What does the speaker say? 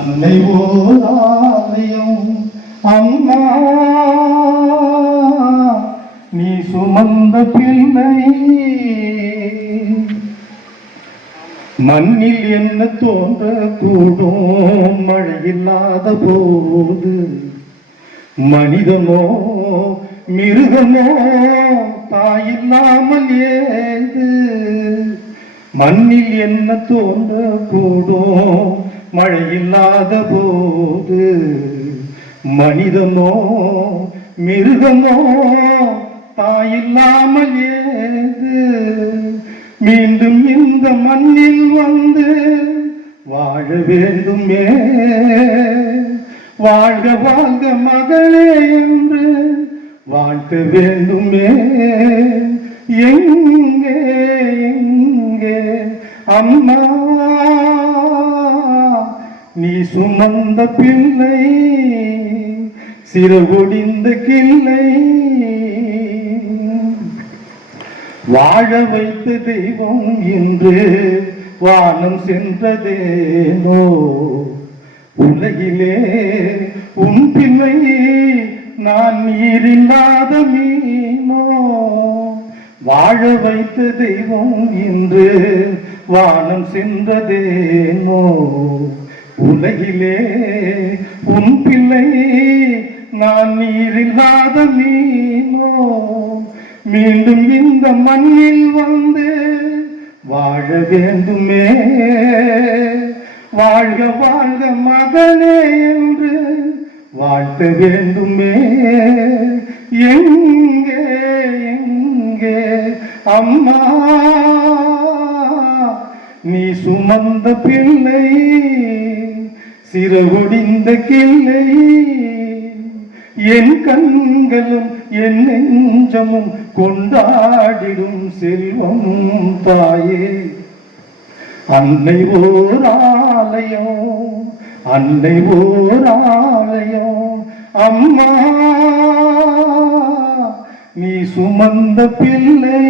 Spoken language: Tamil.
அன்னை ஓர் ஆலயம் அம்மா நீ சுமந்த பிள்ளை மண்ணில் என்ன தோன்ற கூடும் மழையில்லாத போது மனிதனோ மிருகமோ தாயில்லாமல் ஏது மண்ணில் என்ன தோன்ற கூடும் மழையில்லாத போது மனிதனோ மிருகமோ தாயில்லாமல் ஏது மீண்டும் இந்த மண்ணில் வந்து வாழ வேண்டுமே வாழ்க வாழ்க மகளே என்று வாழ்க்க வேண்டுமே எங்கே எங்கே அம்மா நீ சுமந்த பிள்ளை சிறகொடிந்த கிள்ளை வாழ வைத்த தெய்வம் இன்று வானம் சென்றதேனோ உலகிலே உன் பிள்ளை நான் நீரில்லாத மீனோ வாழ வைத்த தெய்வம் இன்று வானம் சென்றதேனோ உலகிலே உன் பிள்ளை நான் நீரில்லாத மீனோ மீண்டும் இந்த மண்ணில் வந்து வாழ வேண்டுமே வாழ்க வாழ்க மகளே என்று வாழ்த்த வேண்டுமே எங்கே எங்கே அம்மா நீ சுமந்த பிள்ளை சிறகொடிந்த கிள்ளை என் கண்களும் என் நெஞ்சமும் கொண்டாடிடும் செல்வம் தாயே அன்னை ஓர் ஆலயம் அன்னை ஓர் ஆலயம் அம்மா நீ சுமந்த பிள்ளை